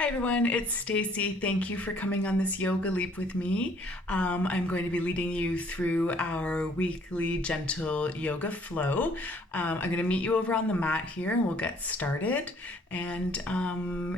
Hi everyone, it's Stacey. Thank you for coming on this yoga leap with me. I'm going to be leading you through our weekly gentle yoga flow. I'm going to meet you over on the mat here and we'll get started. And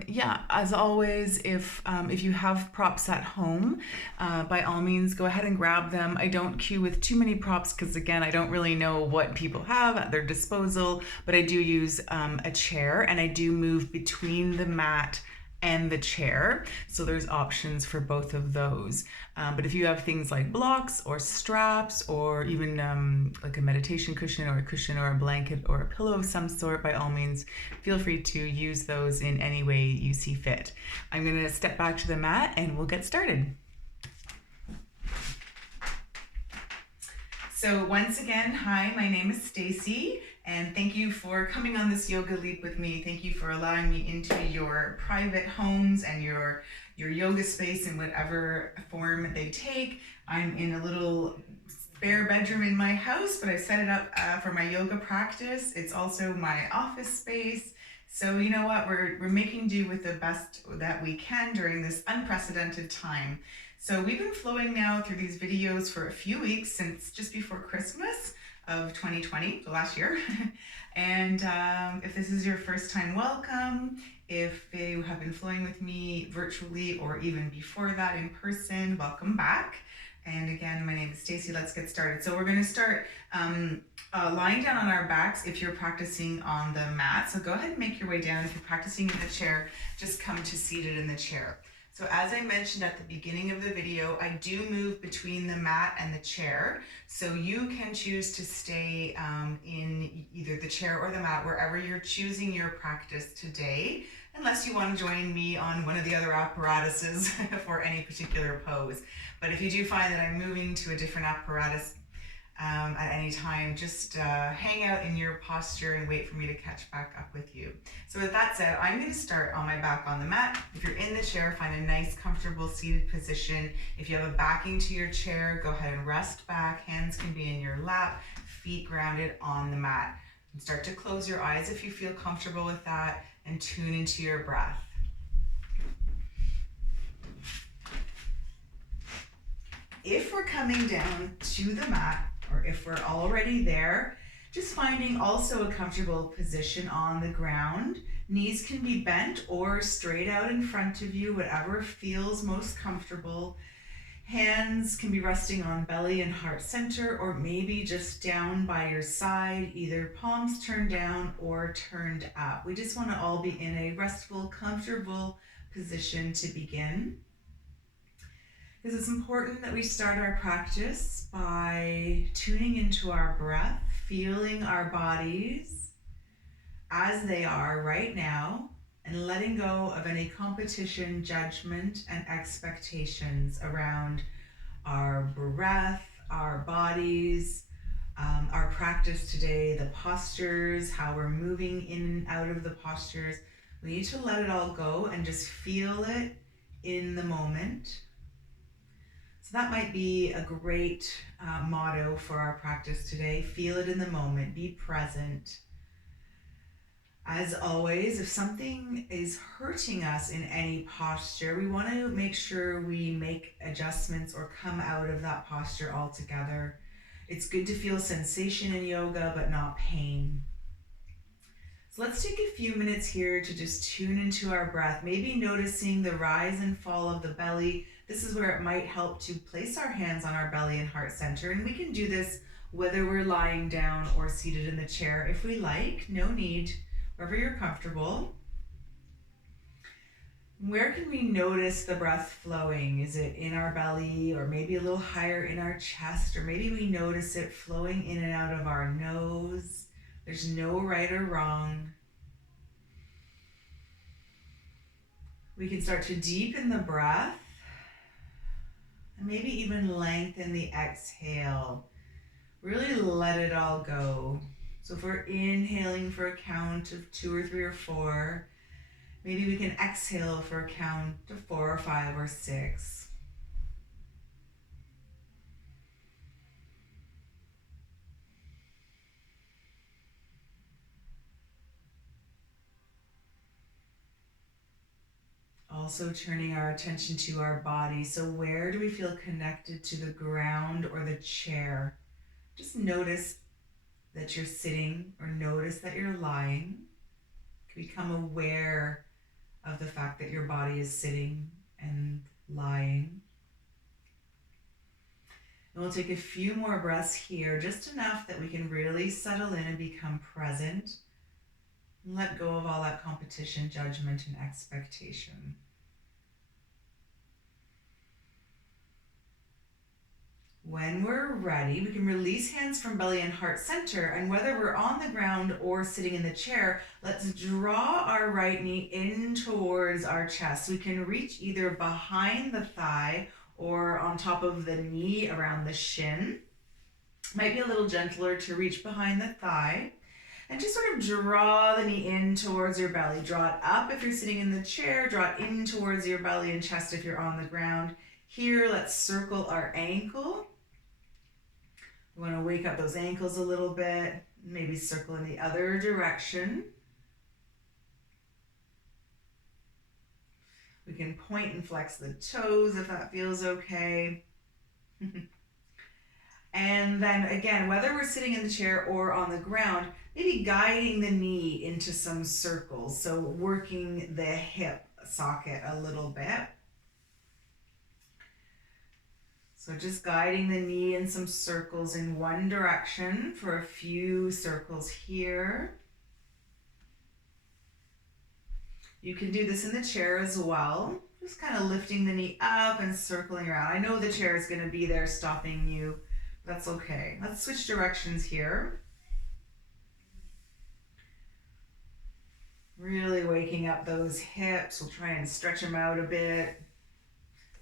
yeah, as always, if you have props at home, by all means go ahead and grab them. I don't cue with too many props because again, I don't really know what people have at their disposal, but I do use a chair and I do move between the mat and the chair. So there's options for both of those. But if you have things like blocks or straps or even like a meditation cushion or a blanket or a pillow of some sort, by all means, feel free to use those in any way you see fit. I'm gonna step back to the mat and we'll get started. So once again, hi, my name is Stacey, and thank you for coming on this yoga leap with me. Thank you for allowing me into your private homes and your yoga space in whatever form they take. I'm in a little spare bedroom in my house, but I set it up for my yoga practice. It's also my office space. So you know what, we're making do with the best that we can during this unprecedented time. So we've been flowing now through these videos for a few weeks since just before Christmas of 2020, the last year. And if this is your first time, welcome. If you have been flowing with me virtually or even before that in person, welcome back. And again, my name is Stacey. Let's get started. So we're going to start lying down on our backs if you're practicing on the mat. So go ahead and make your way down. If you're practicing in the chair, just come to seated in the chair. So as I mentioned at the beginning of the video, I do move between the mat and the chair. So you can choose to stay in either the chair or the mat, wherever you're choosing your practice today, unless you want to join me on one of the other apparatuses for any particular pose. But if you do find that I'm moving to a different apparatus at any time, just hang out in your posture and wait for me to catch back up with you. So with that said, I'm going to start on my back on the mat. If you're in the chair, find a nice comfortable seated position. If you have a backing to your chair, go ahead and rest back. Hands can be in your lap, feet grounded on the mat. And start to close your eyes if you feel comfortable with that, and tune into your breath. If we're coming down to the mat, or if we're already there, just finding also a comfortable position on the ground. Knees can be bent or straight out in front of you, whatever feels most comfortable. Hands can be resting on belly and heart center, or maybe just down by your side, either palms turned down or turned up. We just want to all be in a restful, comfortable position to begin. Because it's important that we start our practice by tuning into our breath, feeling our bodies as they are right now, and letting go of any competition, judgment, and expectations around our breath, our bodies, our practice today, the postures, how we're moving in and out of the postures. We need to let it all go and just feel it in the moment. So that might be a great motto for our practice today. Feel it in the moment, be present. As always, if something is hurting us in any posture, we want to make sure we make adjustments or come out of that posture altogether. It's good to feel sensation in yoga, but not pain. So let's take a few minutes here to just tune into our breath, maybe noticing the rise and fall of the belly. This is where it might help to place our hands on our belly and heart center. And we can do this whether we're lying down or seated in the chair if we like, no need, wherever you're comfortable. Where can we notice the breath flowing? Is it in our belly, or maybe a little higher in our chest, or maybe we notice it flowing in and out of our nose? There's no right or wrong. We can start to deepen the breath and maybe even lengthen the exhale. Really let it all go. So if we're inhaling for a count of 2 or 3 or 4, maybe we can exhale for a count of 4 or 5 or 6. Also turning our attention to our body. So where do we feel connected to the ground or the chair? Just notice that you're sitting or notice that you're lying. Become aware of the fact that your body is sitting and lying. And we'll take a few more breaths here, just enough that we can really settle in and become present. And let go of all that competition, judgment, and expectation. When we're ready, we can release hands from belly and heart center, and whether we're on the ground or sitting in the chair, let's draw our right knee in towards our chest. We can reach either behind the thigh or on top of the knee around the shin. Might be a little gentler to reach behind the thigh. And just sort of draw the knee in towards your belly. Draw it up if you're sitting in the chair. Draw it in towards your belly and chest if you're on the ground. Here, let's circle our ankle. We want to wake up those ankles a little bit. Maybe circle in the other direction. We can point and flex the toes if that feels okay. And then again, whether we're sitting in the chair or on the ground, maybe guiding the knee into some circles. So working the hip socket a little bit. So just guiding the knee in some circles in one direction for a few circles here. You can do this in the chair as well. Just kind of lifting the knee up and circling around. I know the chair is going to be there stopping you. That's okay. Let's switch directions here. Really waking up those hips. We'll try and stretch them out a bit.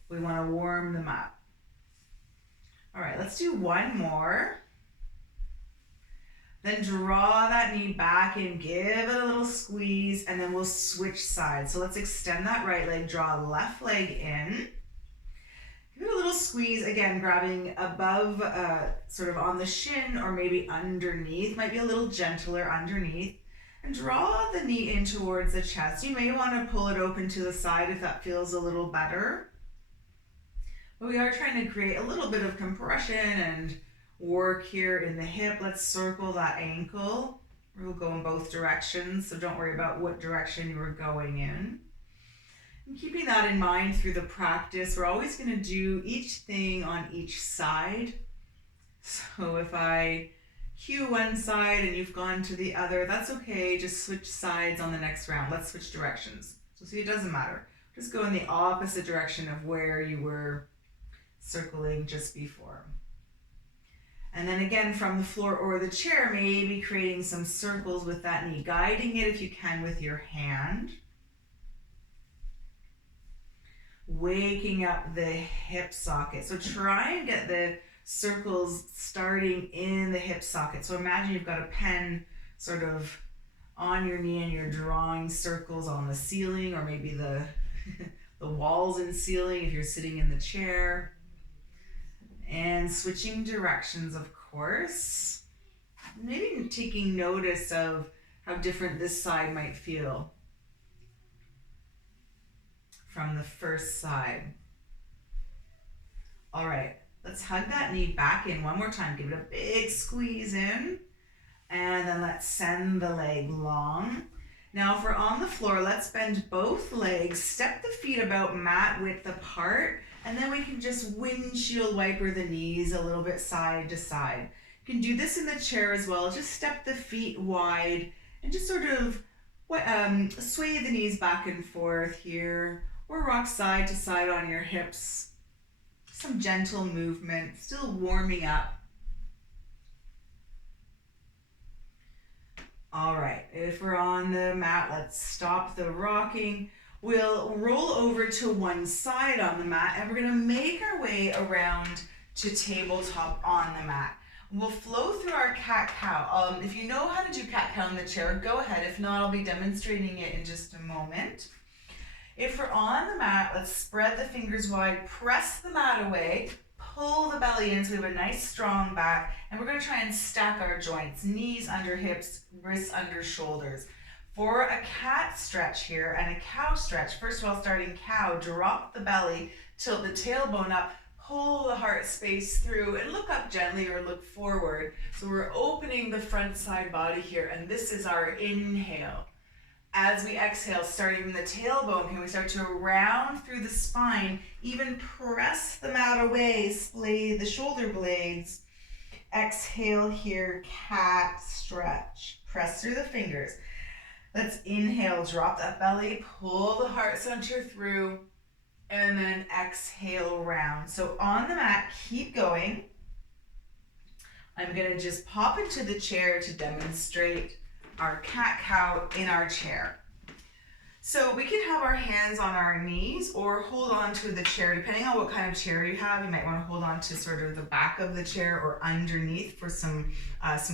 We want to warm them up. All right, let's do one more. Then draw that knee back in, give it a little squeeze, and then we'll switch sides. So let's extend that right leg, draw left leg in. Give it a little squeeze, again, grabbing above, sort of on the shin or maybe underneath. Might be a little gentler underneath. And draw the knee in towards the chest. You may want to pull it open to the side if that feels a little better. But we are trying to create a little bit of compression and work here in the hip. Let's circle that ankle. We'll go in both directions, so don't worry about what direction you were going in. And keeping that in mind through the practice, we're always going to do each thing on each side. So if I cue one side and you've gone to the other, that's okay. Just switch sides on the next round. Let's switch directions. So see, it doesn't matter. Just go in the opposite direction of where you were circling just before. And then again, from the floor or the chair, maybe creating some circles with that knee, guiding it if you can with your hand. Waking up the hip socket. So try and get the circles starting in the hip socket. So imagine you've got a pen sort of on your knee and you're drawing circles on the ceiling or maybe the walls and ceiling if you're sitting in the chair. And switching directions, of course. Maybe taking notice of how different this side might feel from the first side. All right, let's hug that knee back in one more time. Give it a big squeeze in. And then let's send the leg long. Now if we're on the floor, let's bend both legs, step the feet about mat width apart, and then we can just windshield wiper the knees a little bit side to side. You can do this in the chair as well. Just step the feet wide and just sort of sway the knees back and forth here, or rock side to side on your hips. Some gentle movement, still warming up. All right, if we're on the mat, let's stop the rocking. We'll roll over to one side on the mat and we're gonna make our way around to tabletop on the mat. We'll flow through our cat-cow. If you know how to do cat-cow in the chair, go ahead. If not, I'll be demonstrating it in just a moment. If we're on the mat, let's spread the fingers wide, press the mat away, pull the belly in so we have a nice strong back, and we're gonna try and stack our joints, knees under hips, wrists under shoulders. For a cat stretch here and a cow stretch, first of all, starting cow, drop the belly, tilt the tailbone up, pull the heart space through, and look up gently or look forward. So we're opening the front side body here, and this is our inhale. As we exhale, starting from the tailbone here, we start to round through the spine, even press the mat away, splay the shoulder blades. Exhale here, cat stretch. Press through the fingers. Let's inhale, drop that belly, pull the heart center through, and then exhale, round. So on the mat, keep going. I'm gonna just pop into the chair to demonstrate our cat-cow in our chair. So we can have our hands on our knees or hold on to the chair, depending on what kind of chair you have. You might want to hold on to sort of the back of the chair or underneath for some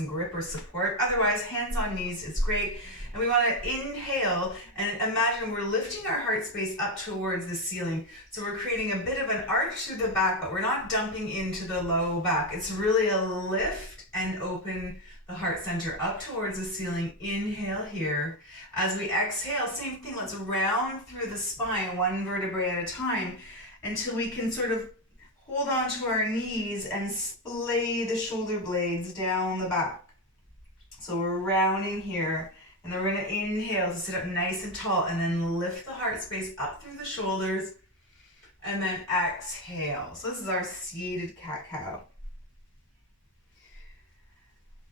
grip or support. Otherwise, hands on knees is great. And we want to inhale and imagine we're lifting our heart space up towards the ceiling. So we're creating a bit of an arch through the back, but we're not dumping into the low back. It's really a lift and open the heart center up towards the ceiling. Inhale here. As we exhale, same thing, let's round through the spine, one vertebrae at a time, until we can sort of hold on to our knees and splay the shoulder blades down the back. So we're rounding here, and then we're gonna inhale to sit up nice and tall, and then lift the heart space up through the shoulders, and then exhale. So this is our seated cat-cow.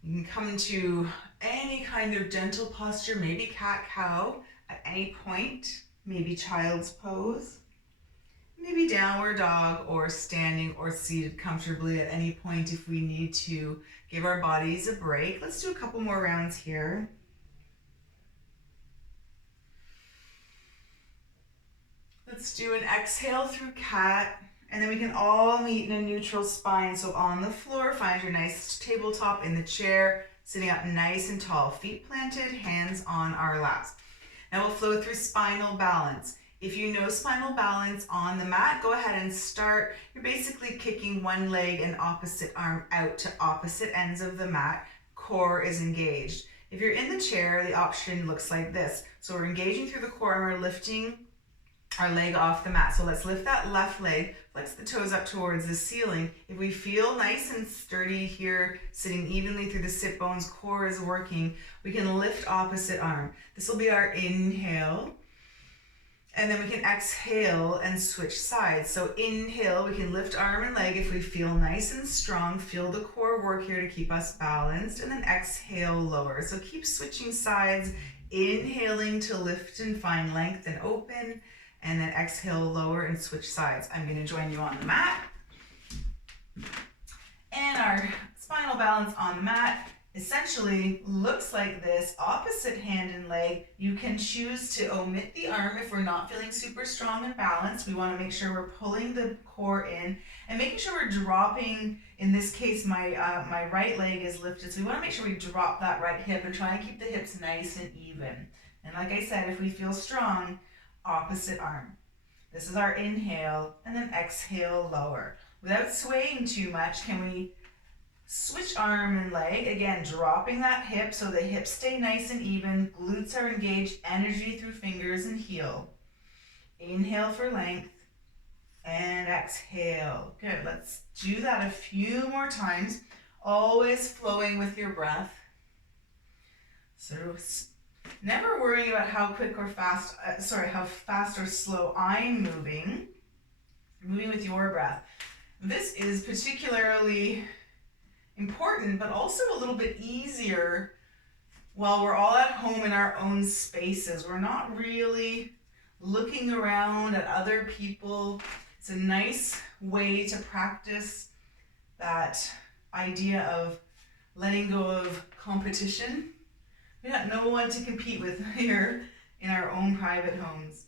You can come to any kind of gentle posture, maybe cat-cow at any point, maybe child's pose, maybe downward dog, or standing or seated comfortably at any point if we need to give our bodies a break. Let's do a couple more rounds here. Let's do an exhale through cat. And then we can all meet in a neutral spine. So on the floor, find your nice tabletop in the chair, sitting up nice and tall, feet planted, hands on our laps. Now we'll flow through spinal balance. If you know spinal balance on the mat, go ahead and start. You're basically kicking one leg and opposite arm out to opposite ends of the mat. Core is engaged. If you're in the chair, the option looks like this. So we're engaging through the core and we're lifting our leg off the mat. So let's lift that left leg, flex the toes up towards the ceiling. If we feel nice and sturdy here, sitting evenly through the sit bones, core is working, we can lift opposite arm. This will be our inhale. And then we can exhale and switch sides. So inhale, we can lift arm and leg if we feel nice and strong. Feel the core work here to keep us balanced. And then exhale, lower. So keep switching sides, inhaling to lift and find length and open. And then exhale, lower, and switch sides. I'm going to join you on the mat. And our spinal balance on the mat essentially looks like this. Opposite hand and leg. You can choose to omit the arm if we're not feeling super strong and balanced. We want to make sure we're pulling the core in and making sure we're dropping. In this case, my right leg is lifted. So we want to make sure we drop that right hip and try and keep the hips nice and even. And like I said, if we feel strong, opposite arm. This is our inhale, and then exhale, lower. Without swaying too much, can we switch arm and leg? Again, dropping that hip so the hips stay nice and even, glutes are engaged, energy through fingers and heel. Inhale for length, and exhale. Good, let's do that a few more times, always flowing with your breath. So never worrying about how fast or slow I'm moving with your breath. This is particularly important, but also a little bit easier while we're all at home in our own spaces. We're not really looking around at other people. It's a nice way to practice that idea of letting go of competition. We got no one to compete with here in our own private homes.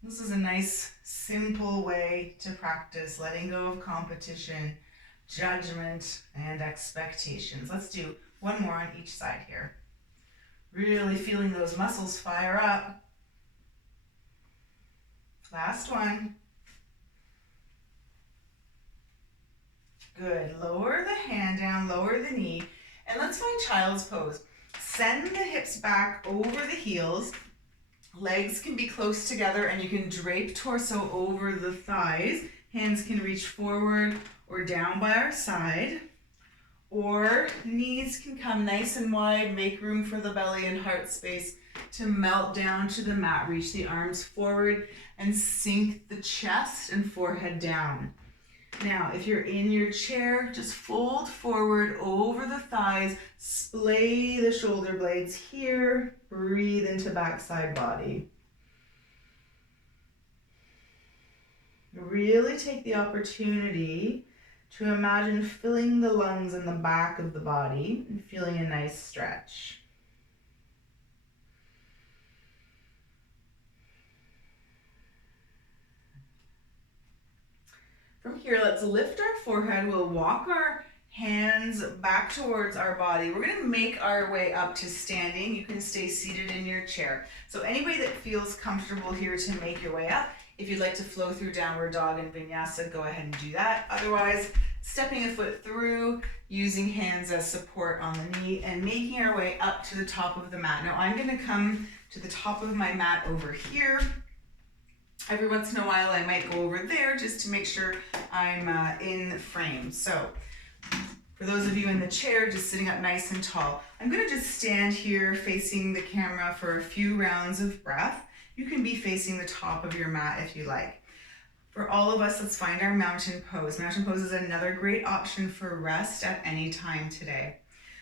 This is a nice, simple way to practice letting go of competition, judgment, and expectations. Let's do one more on each side here. Really feeling those muscles fire up. Last one. Good. Lower the hand down, lower the knee, and let's find child's pose. Send the hips back over the heels. Legs can be close together and you can drape torso over the thighs. Hands can reach forward or down by our side. Or knees can come nice and wide, make room for the belly and heart space to melt down to the mat. Reach the arms forward and sink the chest and forehead down. Now, if you're in your chair, just fold forward over the thighs, splay the shoulder blades here, breathe into backside body. Really take the opportunity to imagine filling the lungs in the back of the body and feeling a nice stretch. From here, let's lift our forehead. We'll walk our hands back towards our body. We're going to make our way up to standing. You can stay seated in your chair. So anybody that feels comfortable here to make your way up, if you'd like to flow through downward dog and vinyasa, go ahead and do that. Otherwise, stepping a foot through, using hands as support on the knee, and making our way up to the top of the mat. Now I'm going to come to the top of my mat over here. Every once in a while I might go over there just to make sure I'm in the frame. So for those of you in the chair, just sitting up nice and tall, I'm going to just stand here facing the camera for a few rounds of breath. You can be facing the top of your mat if you like. For all of us, let's find our mountain pose. Mountain pose is another great option for rest at any time today.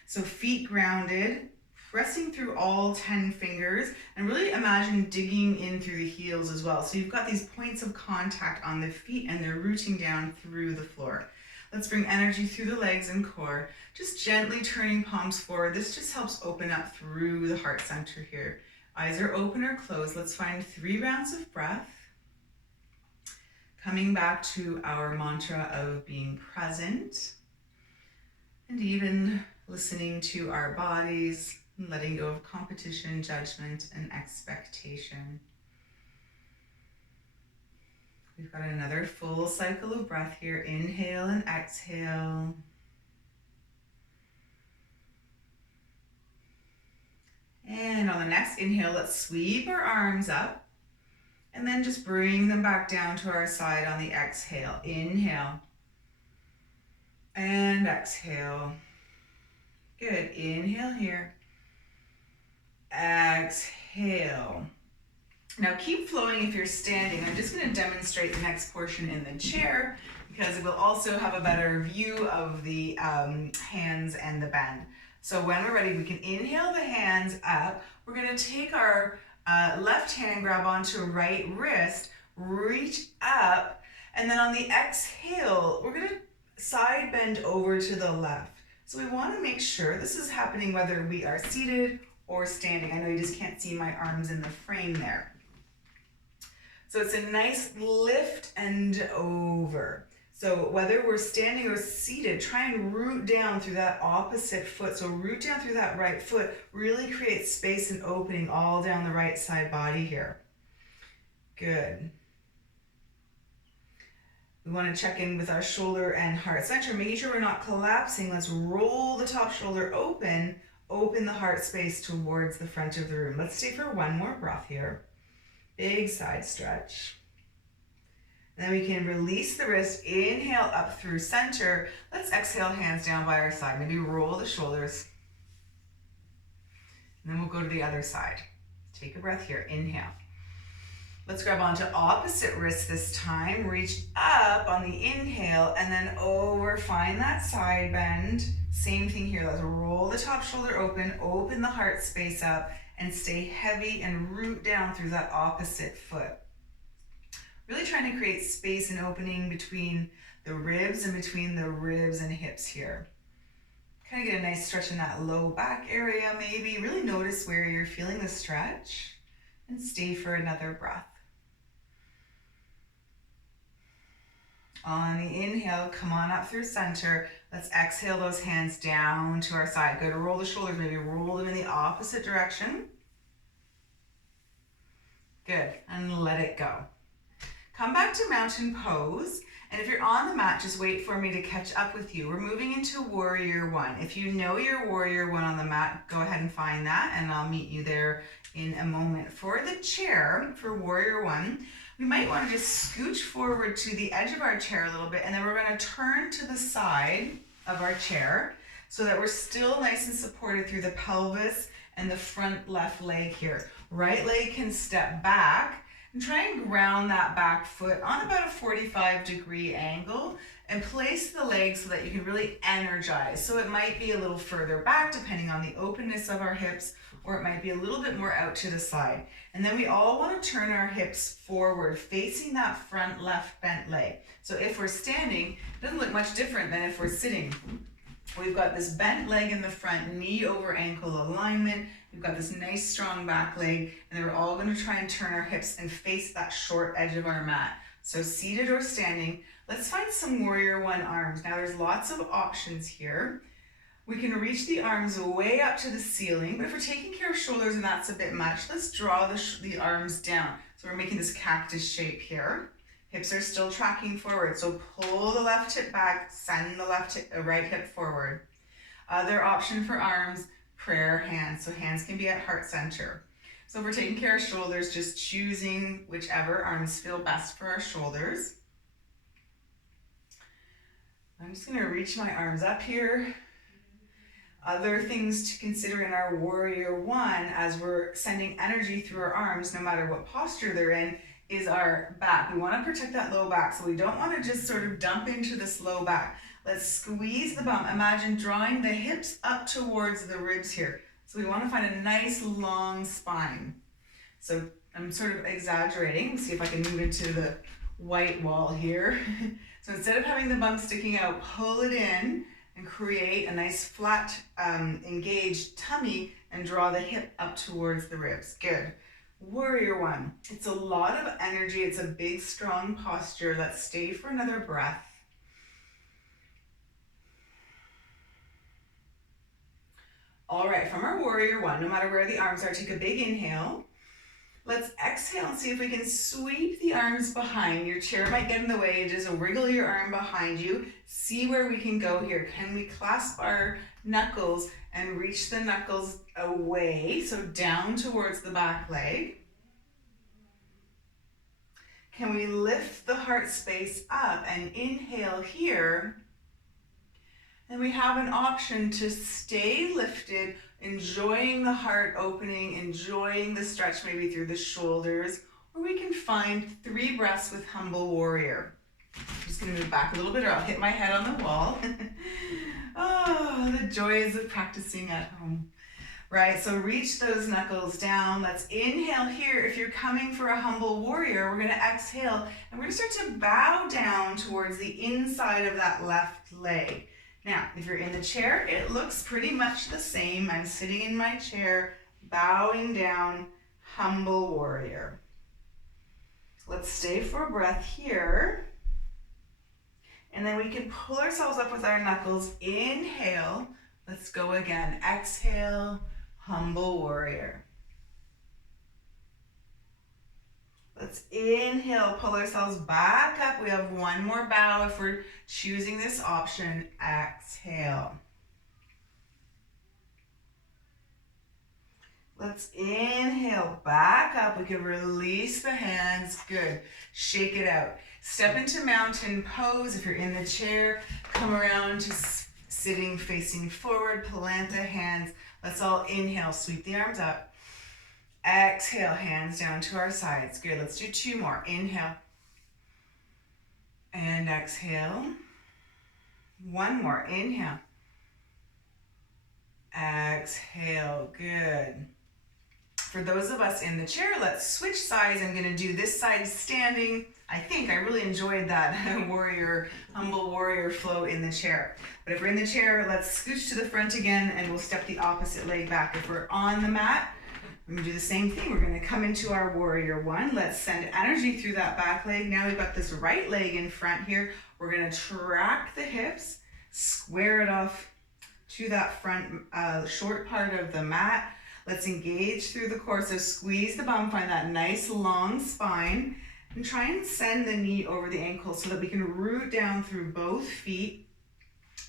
So feet grounded, pressing through all 10 fingers, and really imagine digging in through the heels as well. So you've got these points of contact on the feet and they're rooting down through the floor. Let's bring energy through the legs and core, just gently turning palms forward. This just helps open up through the heart center here. Eyes are open or closed. Let's find 3 rounds of breath. Coming back to our mantra of being present and even listening to our bodies, letting go of competition, judgment, and expectation. We've got another full cycle of breath here. Inhale and exhale. And on the next inhale, let's sweep our arms up and then just bring them back down to our side on the exhale. Inhale and exhale. Good. Inhale here. Exhale. Now keep flowing if you're standing. I'm just going to demonstrate the next portion in the chair because it will also have a better view of the hands and the bend. So when we're ready, we can inhale the hands up. We're going to take our left hand, grab onto right wrist, reach up, and then on the exhale, we're going to side bend over to the left. So we want to make sure this is happening whether we are seated or standing. I know you just can't see my arms in the frame there. So it's a nice lift and over. So whether we're standing or seated, try and root down through that opposite foot. So root down through that right foot, really create space and opening all down the right side body here. Good. We want to check in with our shoulder and heart center, making sure we're not collapsing. Let's roll the top shoulder open, open the heart space towards the front of the room. Let's stay for one more breath here. Big side stretch. Then we can release the wrist, inhale up through center. Let's exhale, hands down by our side. Maybe roll the shoulders. And then we'll go to the other side. Take a breath here, inhale. Let's grab onto opposite wrist this time. Reach up on the inhale and then over, find that side bend. Same thing here, let's roll the top shoulder open the heart space up and stay heavy and root down through that opposite foot. Really trying to create space and opening between the ribs and between the ribs and hips here. Kind of get a nice stretch in that low back area maybe. Really notice where you're feeling the stretch and stay for another breath. On the inhale, come on up through center. Let's exhale those hands down to our side. Good, roll the shoulders, maybe roll them in the opposite direction. Good, and let it go. Come back to mountain pose. And if you're on the mat, just wait for me to catch up with you. We're moving into warrior one. If you know your warrior one on the mat, go ahead and find that and I'll meet you there in a moment. For the chair, for warrior one, we might want to just scooch forward to the edge of our chair a little bit, and then we're going to turn to the side of our chair so that we're still nice and supported through the pelvis and the front left leg here. Right leg can step back and try and ground that back foot on about a 45-degree angle and place the leg so that you can really energize. So it might be a little further back depending on the openness of our hips, or it might be a little bit more out to the side. And then we all want to turn our hips forward, facing that front left bent leg. So if we're standing, it doesn't look much different than if we're sitting. We've got this bent leg in the front, knee over ankle alignment. We've got this nice strong back leg, and then we're all going to try and turn our hips and face that short edge of our mat. So seated or standing, let's find some warrior one arms. Now there's lots of options here. We can reach the arms way up to the ceiling, but if we're taking care of shoulders and that's a bit much, let's draw the arms down. So we're making this cactus shape here. Hips are still tracking forward, so pull the left hip back, send the right hip forward. Other option for arms, prayer hands. So hands can be at heart center. So if we're taking care of shoulders, just choosing whichever arms feel best for our shoulders. I'm just gonna reach my arms up here. Other things to consider in our warrior one as we're sending energy through our arms, no matter what posture they're in, is our back. We want to protect that low back, so we don't want to just sort of dump into this low back. Let's squeeze the bum. Imagine drawing the hips up towards the ribs here. So we want to find a nice long spine. So I'm sort of exaggerating. See if I can move into the white wall here. So instead of having the bum sticking out, pull it in and create a nice flat engaged tummy and draw the hip up towards the ribs. Good. Warrior one. It's a lot of energy. It's a big, strong posture. Let's stay for another breath. All right, from our warrior one, no matter where the arms are, take a big inhale. Let's exhale and see if we can sweep the arms behind. Your chair might get in the way. Just wriggle your arm behind you. See where we can go here. Can we clasp our knuckles and reach the knuckles away, so down towards the back leg? Can we lift the heart space up and inhale here? And we have an option to stay lifted, enjoying the heart opening, enjoying the stretch maybe through the shoulders, or we can find 3 breaths with humble warrior. I'm just gonna move back a little bit or I'll hit my head on the wall. Oh, the joys of practicing at home. Right, so reach those knuckles down. Let's inhale here. If you're coming for a humble warrior, we're gonna exhale and we're gonna start to bow down towards the inside of that left leg. Now, if you're in the chair, it looks pretty much the same. I'm sitting in my chair, bowing down, humble warrior. Let's stay for a breath here. And then we can pull ourselves up with our knuckles. Inhale. Let's go again. Exhale, humble warrior. Let's inhale, pull ourselves back up. We have one more bow if we're choosing this option. Exhale. Let's inhale, back up. We can release the hands. Good. Shake it out. Step into mountain pose. If you're in the chair, come around to sitting facing forward. Plant the hands. Let's all inhale, sweep the arms up. Exhale, hands down to our sides. Good, let's do 2 more. Inhale. And exhale. 1 more, inhale. Exhale, good. For those of us in the chair, let's switch sides. I'm gonna do this side standing. I really enjoyed that humble warrior flow in the chair. But if we're in the chair, let's scooch to the front again and we'll step the opposite leg back. If we're on the mat, we're gonna do the same thing. We're gonna come into our warrior one. Let's send energy through that back leg. Now we've got this right leg in front here. We're gonna track the hips, square it off to that front short part of the mat. Let's engage through the core. So squeeze the bum, find that nice long spine. And try and send the knee over the ankle so that we can root down through both feet,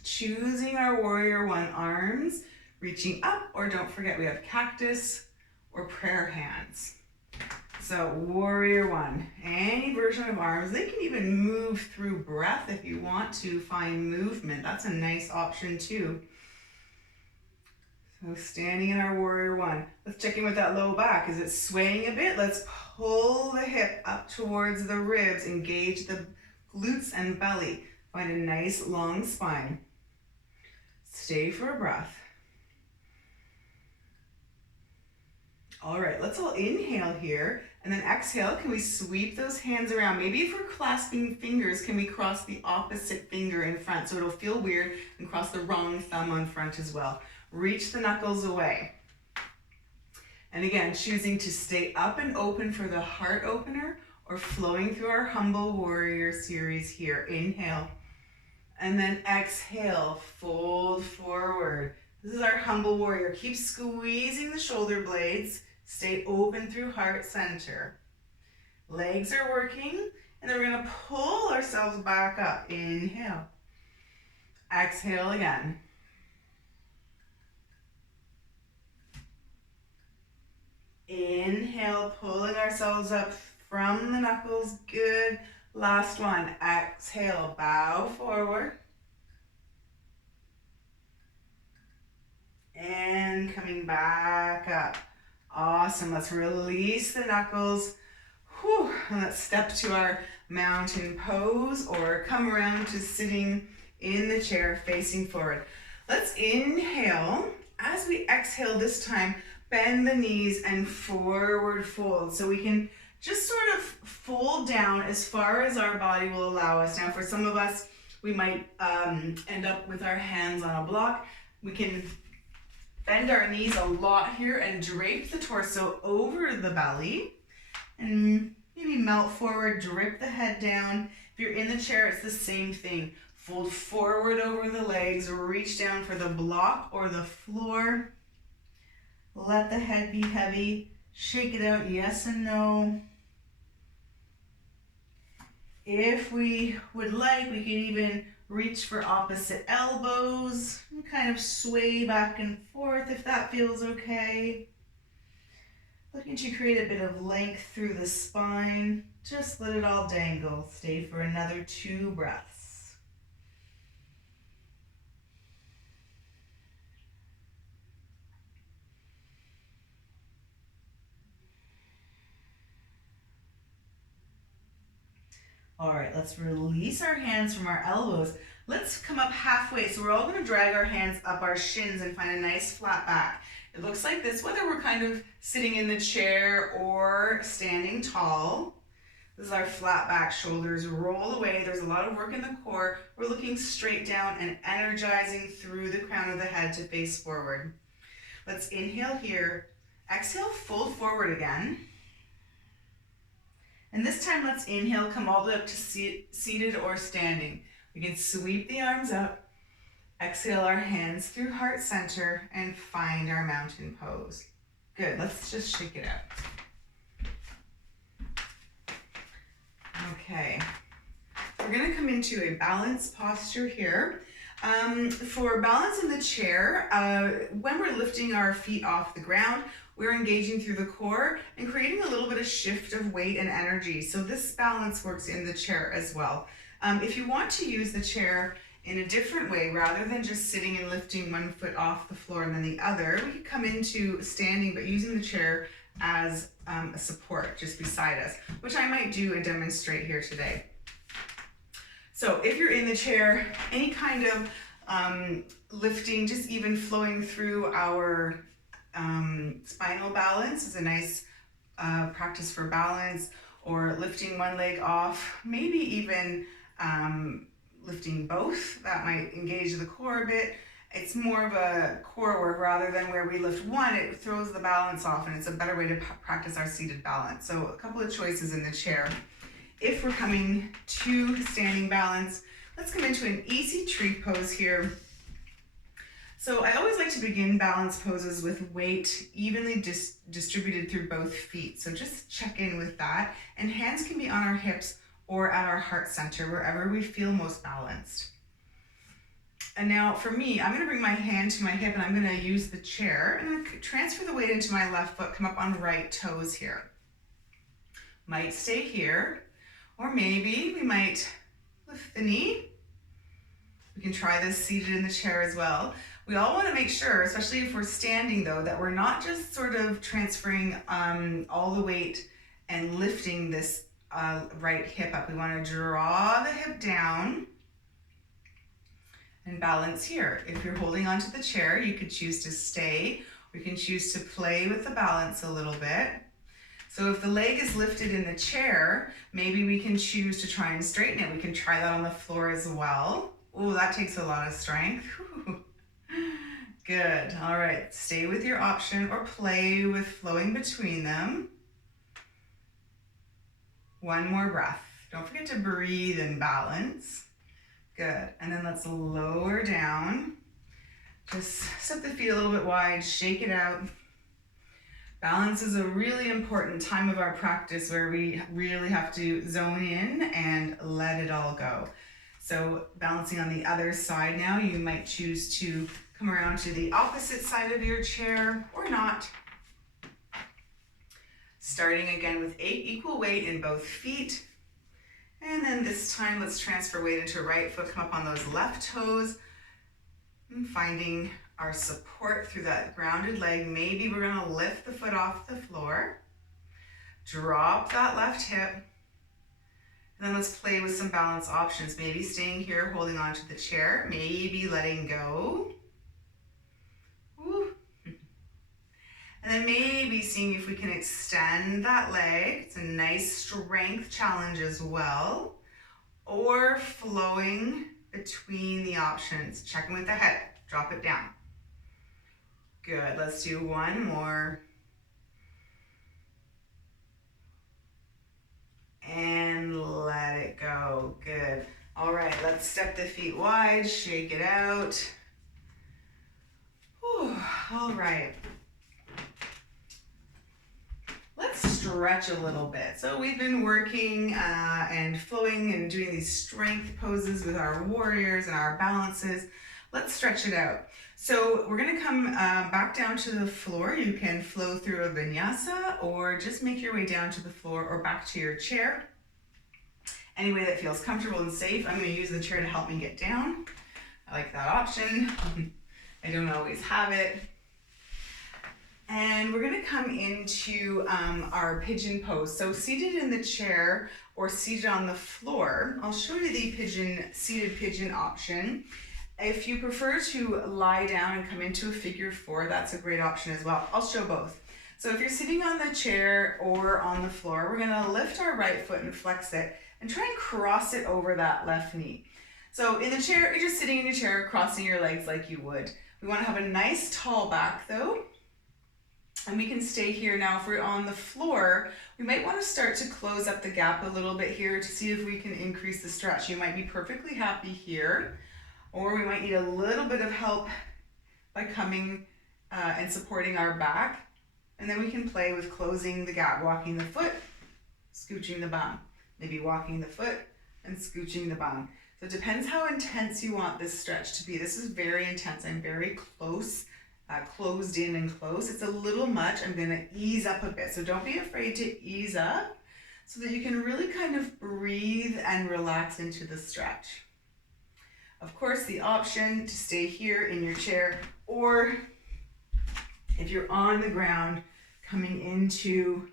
choosing our warrior one arms, reaching up, or don't forget we have cactus or prayer hands. So warrior one, any version of arms. They can even move through breath if you want to find movement. That's a nice option too. So standing in our warrior one. Let's check in with that low back. Is it swaying a bit? Let's pull the hip up towards the ribs, engage the glutes and belly. Find a nice long spine. Stay for a breath. All right, let's all inhale here and then exhale. Can we sweep those hands around? Maybe if we're clasping fingers, can we cross the opposite finger in front so it'll feel weird, and cross the wrong thumb on front as well. Reach the knuckles away. And again, choosing to stay up and open for the heart opener or flowing through our humble warrior series here. Inhale and then exhale, fold forward. This is our humble warrior. Keep squeezing the shoulder blades. Stay open through heart center. Legs are working, and then we're gonna pull ourselves back up. Inhale. Exhale again. Inhale, pulling ourselves up from the knuckles. Good. Last one. Exhale, bow forward. And coming back up. Awesome. Let's release the knuckles. Whew. And let's step to our mountain pose or come around to sitting in the chair facing forward. Let's inhale. As we exhale this time, bend the knees and forward fold. So we can just sort of fold down as far as our body will allow us. Now for some of us, we might end up with our hands on a block. We can bend our knees a lot here and drape the torso over the belly and maybe melt forward, drip the head down. If you're in the chair, it's the same thing. Fold forward over the legs, reach down for the block or the floor. Let the head be heavy. Shake it out, yes and no. If we would like, we can even reach for opposite elbows and kind of sway back and forth if that feels okay. Looking to create a bit of length through the spine. Just let it all dangle. Stay for another 2 breaths. All right, let's release our hands from our elbows. Let's come up halfway. So we're all going to drag our hands up our shins and find a nice flat back. It looks like this, whether we're kind of sitting in the chair or standing tall. This is our flat back, shoulders roll away. There's a lot of work in the core. We're looking straight down and energizing through the crown of the head to face forward. Let's inhale here. Exhale, fold forward again. And this time, let's inhale, come all the way up to seated or standing. We can sweep the arms up, exhale our hands through heart center, and find our mountain pose. Good, let's just shake it out. Okay, we're gonna come into a balanced posture here. For balance in the chair, when we're lifting our feet off the ground, we're engaging through the core and creating a little bit of shift of weight and energy. So this balance works in the chair as well. If you want to use the chair in a different way, rather than just sitting and lifting one foot off the floor and then the other, we could come into standing, but using the chair as a support just beside us, which I might do and demonstrate here today. So if you're in the chair, any kind of lifting, just even flowing through our spinal balance is a nice practice for balance, or lifting one leg off, maybe even lifting both. That might engage the core a bit. It's more of a core work rather than where we lift one, it throws the balance off, and it's a better way to practice our seated balance. So a couple of choices in the chair. If we're coming to standing balance, let's come into an easy tree pose here. So I always like to begin balance poses with weight evenly distributed through both feet. So just check in with that. And hands can be on our hips or at our heart center, wherever we feel most balanced. And now for me, I'm gonna bring my hand to my hip and I'm gonna use the chair and I'm gonna transfer the weight into my left foot, come up on right toes here. Might stay here, or maybe we might lift the knee. We can try this seated in the chair as well. We all want to make sure, especially if we're standing though, that we're not just sort of transferring all the weight and lifting this right hip up. We want to draw the hip down and balance here. If you're holding onto the chair, you could choose to stay. We can choose to play with the balance a little bit. So if the leg is lifted in the chair, maybe we can choose to try and straighten it. We can try that on the floor as well. Oh, that takes a lot of strength. Whew. Good. All right. Stay with your option or play with flowing between them. One more breath. Don't forget to breathe and balance. Good. And then let's lower down. Just step the feet a little bit wide, shake it out. Balance is a really important time of our practice where we really have to zone in and let it all go. So balancing on the other side now, you might choose to come around to the opposite side of your chair or not. Starting again with 8 equal weight in both feet. And then this time, let's transfer weight into right foot, come up on those left toes, and finding our support through that grounded leg. Maybe we're gonna lift the foot off the floor, drop that left hip, and then let's play with some balance options. Maybe staying here, holding onto the chair, maybe letting go. Woo. And then maybe seeing if we can extend that leg. It's a nice strength challenge as well. Or flowing between the options. Checking with the head, drop it down. Good, let's do one more. And let it go, good. All right, let's step the feet wide, shake it out. Whew. All right. Let's stretch a little bit. So we've been working and flowing and doing these strength poses with our warriors and our balances. Let's stretch it out. So we're gonna come back down to the floor. You can flow through a vinyasa or just make your way down to the floor or back to your chair. Any way that feels comfortable and safe. I'm gonna use the chair to help me get down. I like that option. I don't always have it. And we're gonna come into our pigeon pose. So seated in the chair or seated on the floor, I'll show you the seated pigeon option. If you prefer to lie down and come into a figure 4, that's a great option as well. I'll show both. So if you're sitting on the chair or on the floor, we're gonna lift our right foot and flex it and try and cross it over that left knee. So in the chair, you're just sitting in your chair, crossing your legs like you would. We wanna have a nice tall back though. And we can stay here. Now if we're on the floor, we might want to start to close up the gap a little bit here to see if we can increase the stretch. You might be perfectly happy here, or we might need a little bit of help by coming and supporting our back. And then we can play with closing the gap, walking the foot, scooching the bum. Maybe walking the foot and scooching the bum. So it depends how intense you want this stretch to be. This is very intense. I'm very close. Closed in and close. It's a little much. I'm gonna ease up a bit. So don't be afraid to ease up so that you can really kind of breathe and relax into the stretch. Of course, the option to stay here in your chair, or if you're on the ground, coming into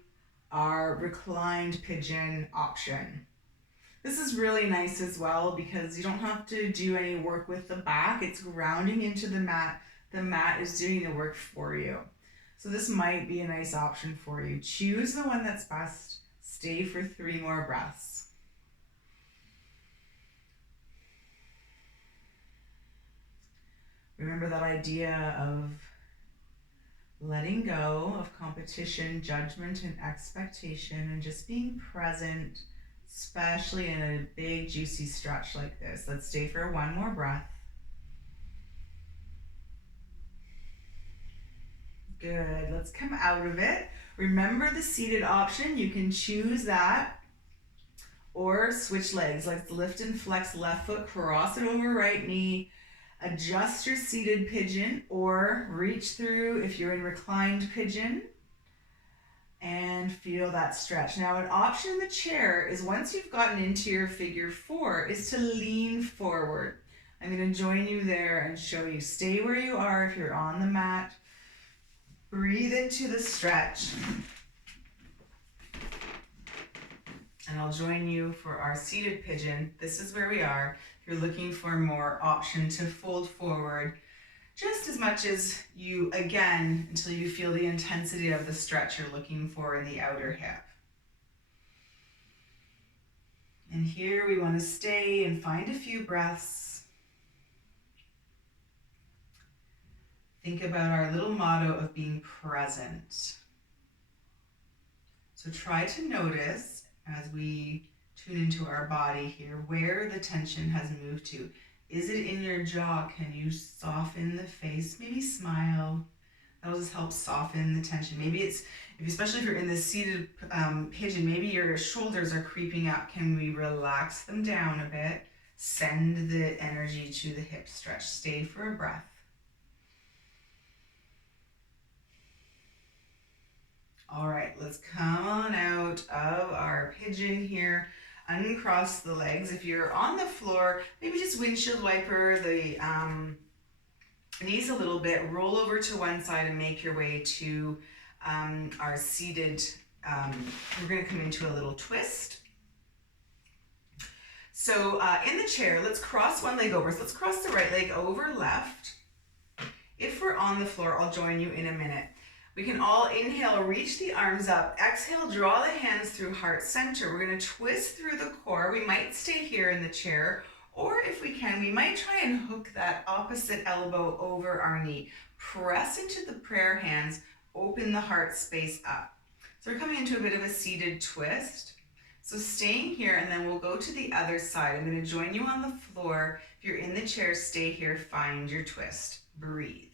our reclined pigeon option. This is really nice as well because you don't have to do any work with the back. It's grounding into the mat. The mat is doing the work for you. So this might be a nice option for you. Choose the one that's best. Stay for 3 more breaths. Remember that idea of letting go of competition, judgment, and expectation, and just being present, especially in a big, juicy stretch like this. Let's stay for 1 more breath. Good. Let's come out of it. Remember the seated option. You can choose that or switch legs. Let's lift and flex left foot, cross it over right knee, adjust your seated pigeon or reach through if you're in reclined pigeon and feel that stretch. Now an option in the chair is once you've gotten into your figure four is to lean forward. I'm going to join you there and show you. Stay where you are if you're on the mat. Breathe into the stretch. And I'll join you for our seated pigeon. This is where we are. If you're looking for more option to fold forward, just as much as you, again, until you feel the intensity of the stretch you're looking for in the outer hip. And here we want to stay and find a few breaths. Think about our little motto of being present. So try to notice as we tune into our body here where the tension has moved to. Is it in your jaw? Can you soften the face? Maybe smile. That'll just help soften the tension. Maybe it's, especially if you're in the seated pigeon, maybe your shoulders are creeping up. Can we relax them down a bit? Send the energy to the hip stretch. Stay for a breath. All right, let's come on out of our pigeon here. Uncross the legs. If you're on the floor, maybe just windshield wiper the knees a little bit, roll over to one side and make your way to our seated, we're gonna come into a little twist. So in the chair, let's cross one leg over. So let's cross the right leg over left. If we're on the floor, I'll join you in a minute. We can all inhale, reach the arms up. Exhale, draw the hands through heart center. We're gonna twist through the core. We might stay here in the chair, or if we can, we might try and hook that opposite elbow over our knee. Press into the prayer hands, open the heart space up. So we're coming into a bit of a seated twist. So staying here, and then we'll go to the other side. I'm gonna join you on the floor. If you're in the chair, stay here, find your twist. Breathe.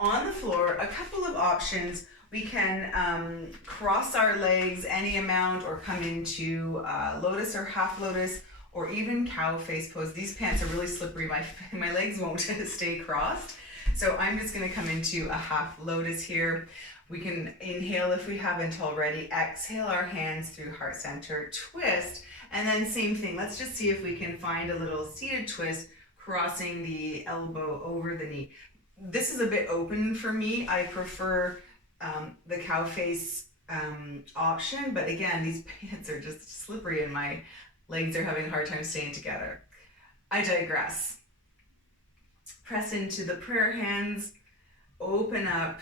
On the floor, a couple of options. We can cross our legs any amount or come into lotus or half lotus or even cow face pose. These pants are really slippery. My legs won't stay crossed. So I'm just gonna come into a half lotus here. We can inhale if we haven't already. Exhale our hands through heart center, twist, and then same thing. Let's just see if we can find a little seated twist, crossing the elbow over the knee. This is a bit open for me. I prefer the cow face option, but again, these pants are just slippery and my legs are having a hard time staying together. I digress. Press into the prayer hands, open up,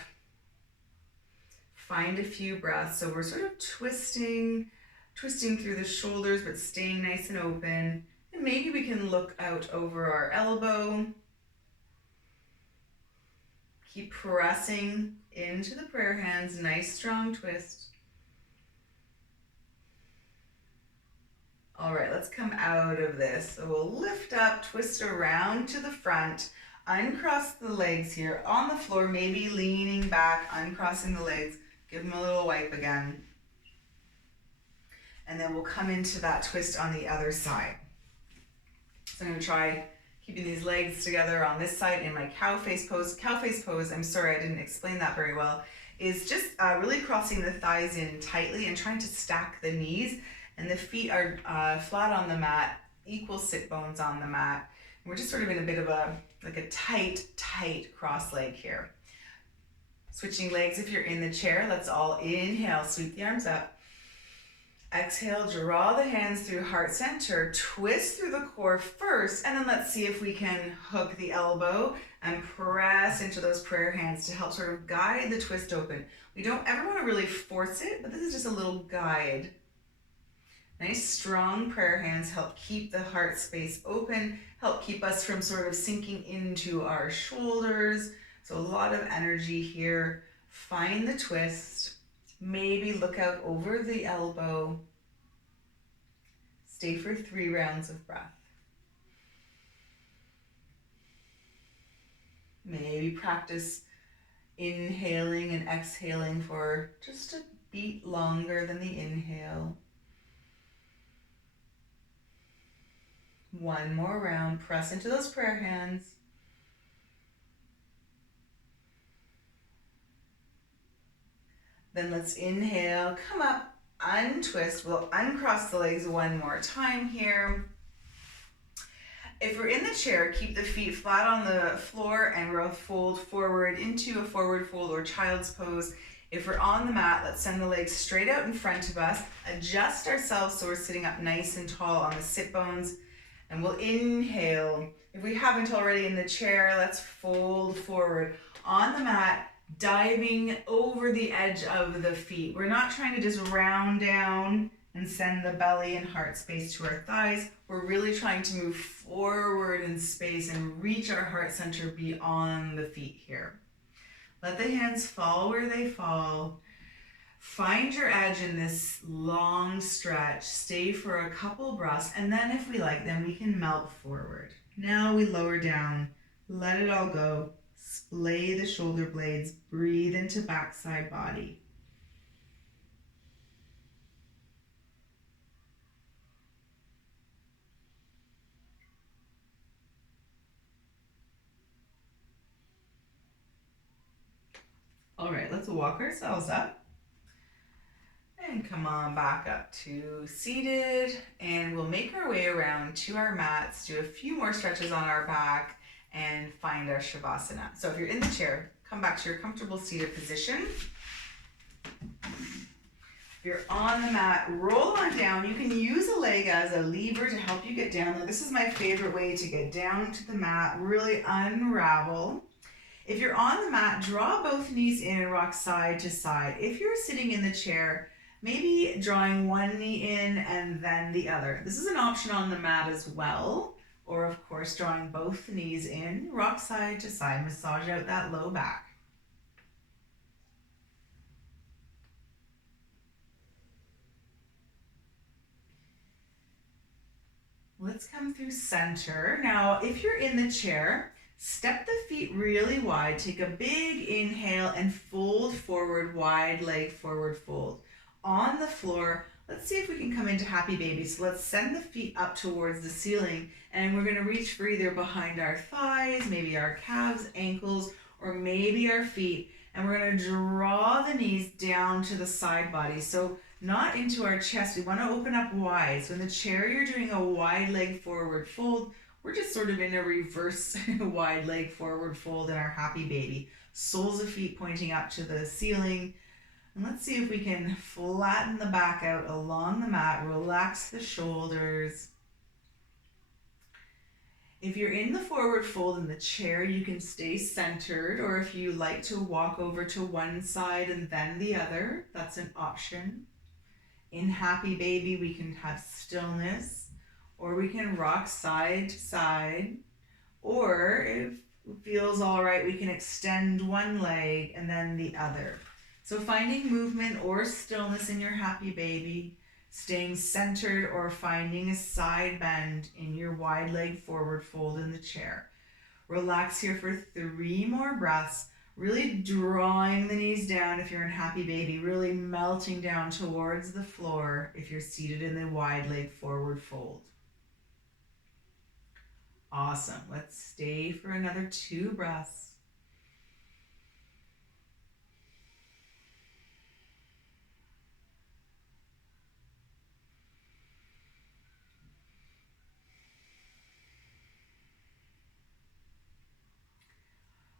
find a few breaths. So we're sort of twisting through the shoulders, but staying nice and open. And maybe we can look out over our elbow. Keep pressing into the prayer hands, nice strong twist. All right, let's come out of this. So we'll lift up, twist around to the front, uncross the legs here on the floor, maybe leaning back, uncrossing the legs, give them a little wipe again. And then we'll come into that twist on the other side. So I'm gonna try keeping these legs together on this side in my cow face pose. Cow face pose, I'm sorry I didn't explain that very well, is just really crossing the thighs in tightly and trying to stack the knees, and the feet are flat on the mat, equal sit bones on the mat. And we're just sort of in a bit of a tight cross leg here. Switching legs if you're in the chair, let's all inhale, sweep the arms up. Exhale, draw the hands through heart center, twist through the core first, and then let's see if we can hook the elbow and press into those prayer hands to help sort of guide the twist open. We don't ever want to really force it, but this is just a little guide. Nice strong prayer hands help keep the heart space open, help keep us from sort of sinking into our shoulders. So a lot of energy here. Find the twist. Maybe look out over the elbow. Stay for 3 rounds of breath. Maybe practice inhaling and exhaling for just a beat longer than the inhale. One more round. Press into those prayer hands. Then let's inhale, come up, untwist. We'll uncross the legs one more time here. If we're in the chair, keep the feet flat on the floor and we'll fold forward into a forward fold or child's pose. If we're on the mat, let's send the legs straight out in front of us. Adjust ourselves so we're sitting up nice and tall on the sit bones. And we'll inhale. If we haven't already in the chair, let's fold forward. On the mat, diving over the edge of the feet. We're not trying to just round down and send the belly and heart space to our thighs. We're really trying to move forward in space and reach our heart center beyond the feet here. Let the hands fall where they fall. Find your edge in this long stretch. Stay for a couple breaths, and then if we like, then we can melt forward. Now we lower down. Let it all go. Splay the shoulder blades. Breathe into backside body. All right, let's walk ourselves up. And come on back up to seated. And we'll make our way around to our mats, do a few more stretches on our back, and find our Shavasana. So if you're in the chair, come back to your comfortable seated position. If you're on the mat, roll on down. You can use a leg as a lever to help you get down. Now, this is my favorite way to get down to the mat, really unravel. If you're on the mat, draw both knees in and rock side to side. If you're sitting in the chair, maybe drawing one knee in and then the other. This is an option on the mat as well. Or of course, drawing both knees in, rock side to side, massage out that low back. Let's come through center. Now, if you're in the chair, step the feet really wide. Take a big inhale and fold forward, wide leg forward fold. On the floor, let's see if we can come into happy baby. So let's send the feet up towards the ceiling, and we're going to reach for either behind our thighs, maybe our calves, ankles, or maybe our feet. And we're going to draw the knees down to the side body. So not into our chest. We want to open up wide. So in the chair, you're doing a wide leg forward fold. We're just sort of in a reverse wide leg forward fold in our happy baby. Soles of feet pointing up to the ceiling. And let's see if we can flatten the back out along the mat. Relax the shoulders. If you're in the forward fold in the chair, you can stay centered, or if you like to walk over to one side and then the other, that's an option. In happy baby, we can have stillness, or we can rock side to side, or if it feels all right, we can extend one leg and then the other. So finding movement or stillness in your happy baby, staying centered, or finding a side bend in your wide leg forward fold in the chair. Relax here for 3 more breaths, really drawing the knees down if you're in happy baby, really melting down towards the floor if you're seated in the wide leg forward fold. Awesome. Let's stay for another 2 breaths.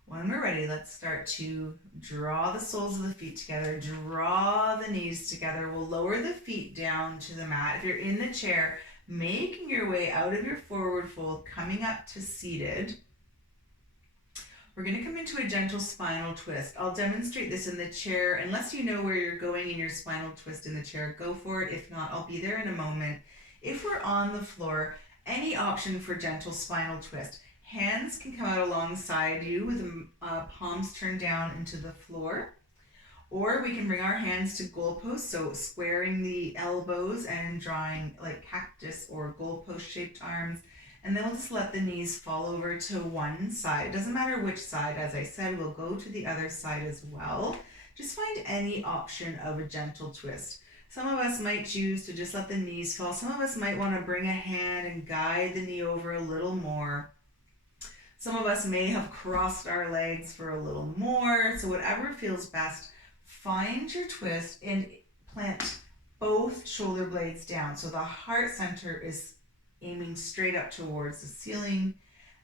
When we're ready, let's start to draw the soles of the feet together, draw the knees together. We'll lower the feet down to the mat. If you're in the chair, making your way out of your forward fold, coming up to seated. We're going to come into a gentle spinal twist. I'll demonstrate this in the chair. Unless you know where you're going in your spinal twist in the chair, go for it. If not, I'll be there in a moment. If we're on the floor, any option for gentle spinal twist. Hands can come out alongside you with palms turned down into the floor. Or we can bring our hands to goalposts, so squaring the elbows and drawing like cactus or goalpost shaped arms. And then we'll just let the knees fall over to one side. Doesn't matter which side, as I said, we'll go to the other side as well. Just find any option of a gentle twist. Some of us might choose to just let the knees fall. Some of us might want to bring a hand and guide the knee over a little more. Some of us may have crossed our legs for a little more. So whatever feels best, find your twist and plant both shoulder blades down. So the heart center is aiming straight up towards the ceiling.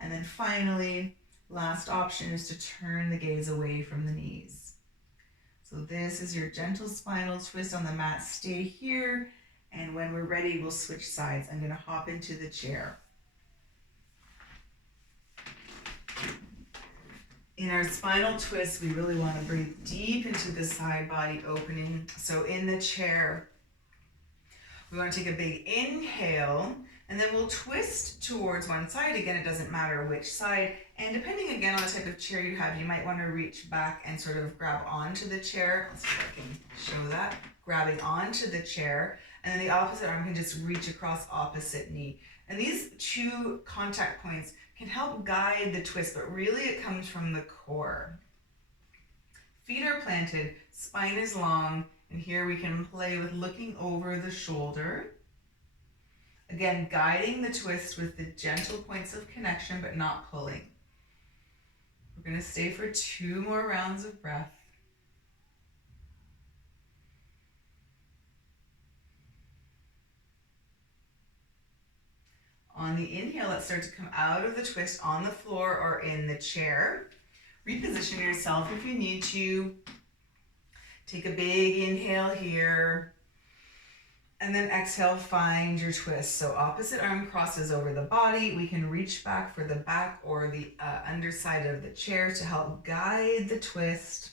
And then finally, last option is to turn the gaze away from the knees. So this is your gentle spinal twist on the mat. Stay here. And when we're ready, we'll switch sides. I'm going to hop into the chair. In our spinal twist, we really want to breathe deep into the side body opening. So in the chair, we want to take a big inhale, and then we'll twist towards one side. Again, it doesn't matter which side. And depending again on the type of chair you have, you might want to reach back and sort of grab onto the chair. Let's see if I can show that. Grabbing onto the chair. And then the opposite arm can just reach across opposite knee. And these two contact points can help guide the twist, but really it comes from the core. Feet are planted, spine is long, and here we can play with looking over the shoulder. Again, guiding the twist with the gentle points of connection, but not pulling. We're going to stay for 2 more rounds of breath. On the inhale, let's start to come out of the twist on the floor or in the chair. Reposition yourself if you need to. Take a big inhale here. And then exhale, find your twist. So opposite arm crosses over the body. We can reach back for the back or the underside of the chair to help guide the twist.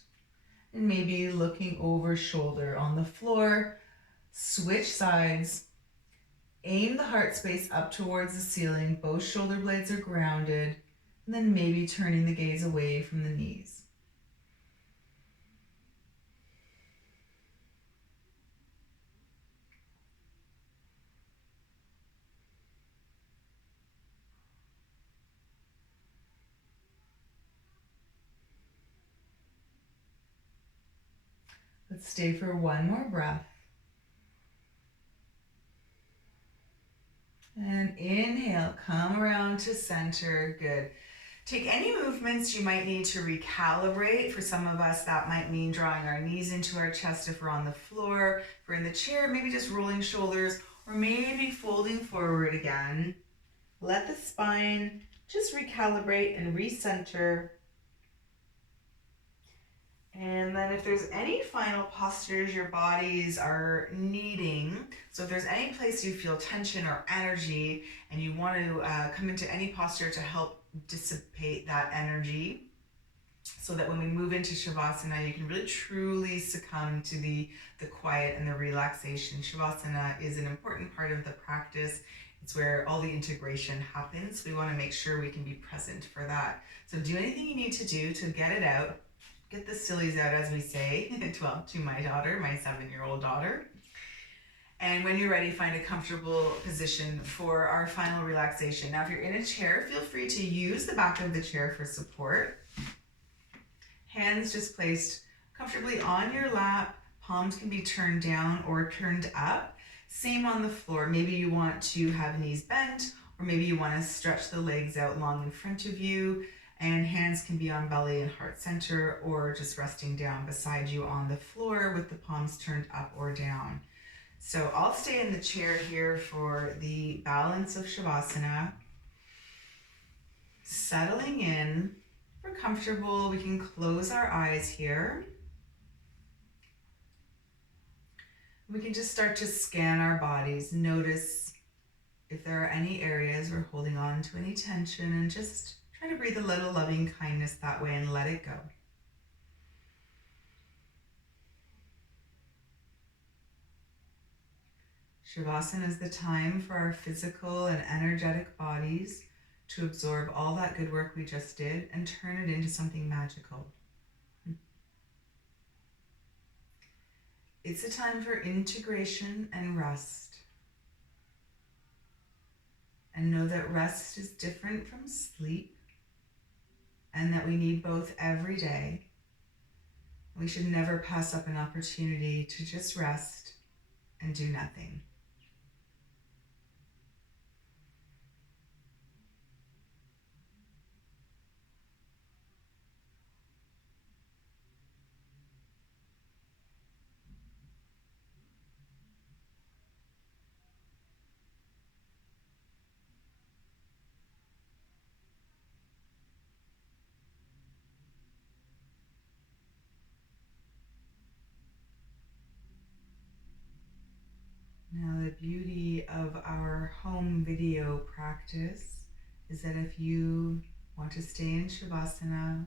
And maybe looking over shoulder on the floor. Switch sides. Aim the heart space up towards the ceiling. Both shoulder blades are grounded. And then maybe turning the gaze away from the knees. Let's stay for 1 more breath. And inhale, come around to center. Good. Take any movements you might need to recalibrate. For some of us, that might mean drawing our knees into our chest if we're on the floor. If we're in the chair, maybe just rolling shoulders, or maybe folding forward again. Let the spine just recalibrate and recenter. And then if there's any final postures your bodies are needing, so if there's any place you feel tension or energy and you want to come into any posture to help dissipate that energy, so that when we move into Shavasana, you can really truly succumb to the quiet and the relaxation. Shavasana is an important part of the practice. It's where all the integration happens. We want to make sure we can be present for that. So do anything you need to do to get it out. Get the sillies out, as we say, to my daughter, my 7-year-old daughter. And when you're ready, find a comfortable position for our final relaxation. Now, if you're in a chair, feel free to use the back of the chair for support. Hands just placed comfortably on your lap. Palms can be turned down or turned up. Same on the floor. Maybe you want to have knees bent, or maybe you want to stretch the legs out long in front of you. And hands can be on belly and heart center, or just resting down beside you on the floor with the palms turned up or down. So I'll stay in the chair here for the balance of Shavasana. Settling in. If we're comfortable, we can close our eyes here. We can just start to scan our bodies. Notice if there are any areas we're holding on to any tension, and just try to breathe a little loving kindness that way and let it go. Shavasana is the time for our physical and energetic bodies to absorb all that good work we just did and turn it into something magical. It's a time for integration and rest. And know that rest is different from sleep and that we need both every day. We should never pass up an opportunity to just rest and do nothing. Now, the beauty of our home video practice is that if you want to stay in Shavasana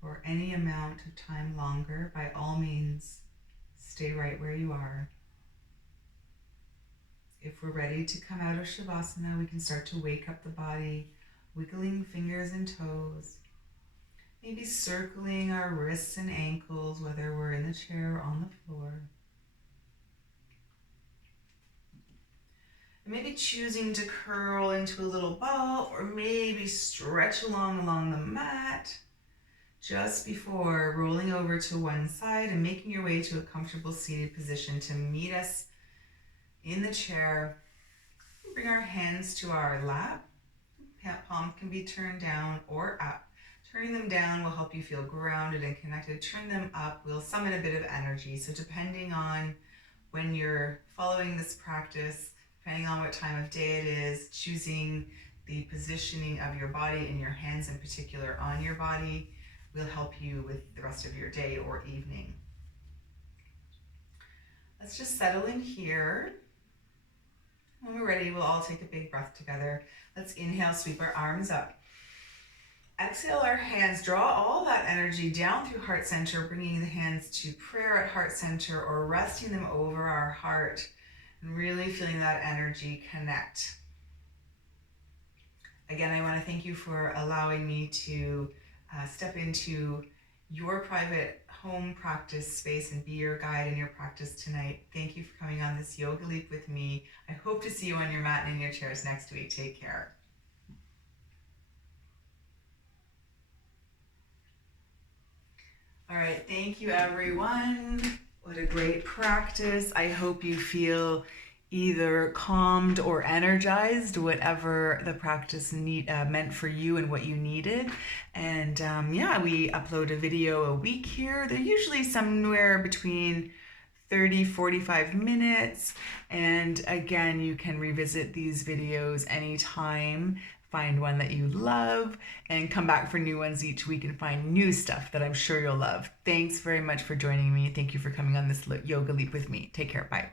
for any amount of time longer, by all means, stay right where you are. If we're ready to come out of Shavasana, we can start to wake up the body, wiggling fingers and toes, maybe circling our wrists and ankles, whether we're in the chair or on the floor. And maybe choosing to curl into a little ball or maybe stretch along the mat just before rolling over to one side and making your way to a comfortable seated position to meet us in the chair. Bring our hands to our lap. Palms can be turned down or up. Turning them down will help you feel grounded and connected. Turn them up will summon a bit of energy. So depending on when you're following this practice, depending on what time of day it is, choosing the positioning of your body and your hands in particular on your body will help you with the rest of your day or evening. Let's just settle in here. When we're ready, we'll all take a big breath together. Let's inhale, sweep our arms up. Exhale our hands, draw all that energy down through heart center, bringing the hands to prayer at heart center or resting them over our heart and really feeling that energy connect. Again, I want to thank you for allowing me to step into your private home practice space and be your guide in your practice tonight. Thank you for coming on this yoga leap with me. I hope to see you on your mat and in your chairs next week. Take care. All right, thank you everyone. What a great practice. I hope you feel either calmed or energized, whatever the practice meant for you and what you needed. And we upload a video a week here. They're usually somewhere between 30-45 minutes. And again, you can revisit these videos anytime. Find one that you love and come back for new ones each week and find new stuff that I'm sure you'll love. Thanks very much for joining me. Thank you for coming on this yoga leap with me. Take care. Bye.